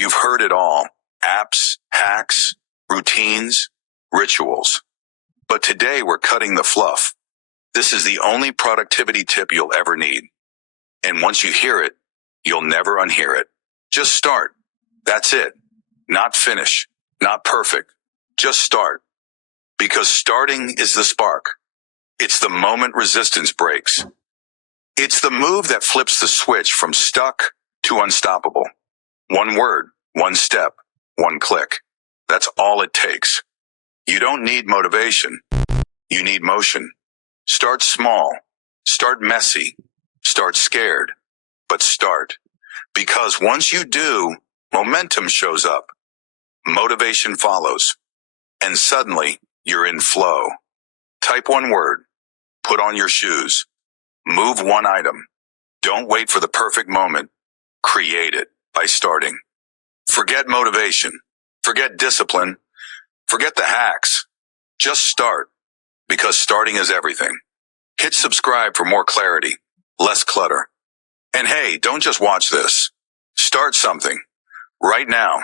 You've heard it all. Apps, hacks, routines, rituals. But today we're cutting the fluff. This is the only productivity tip you'll ever need. And once you hear it, you'll never unhear it. Just start. That's it. Not finish. Not perfect. Just start. Because starting is the spark. It's the moment resistance breaks. It's the move that flips the switch from stuck to unstoppable. One word, one step, one click. That's all it takes. You don't need motivation. You need motion. Start small. Start messy. Start scared. But start. Because once you do, momentum shows up. Motivation follows. And suddenly, you're in flow. Type one word. Put on your shoes. Move one item. Don't wait for the perfect moment. Create it by starting. Forget motivation. Forget discipline. Forget the hacks. Just start. Because starting is everything. Hit subscribe for more clarity, less clutter. And hey, don't just watch this. Start something. Right now.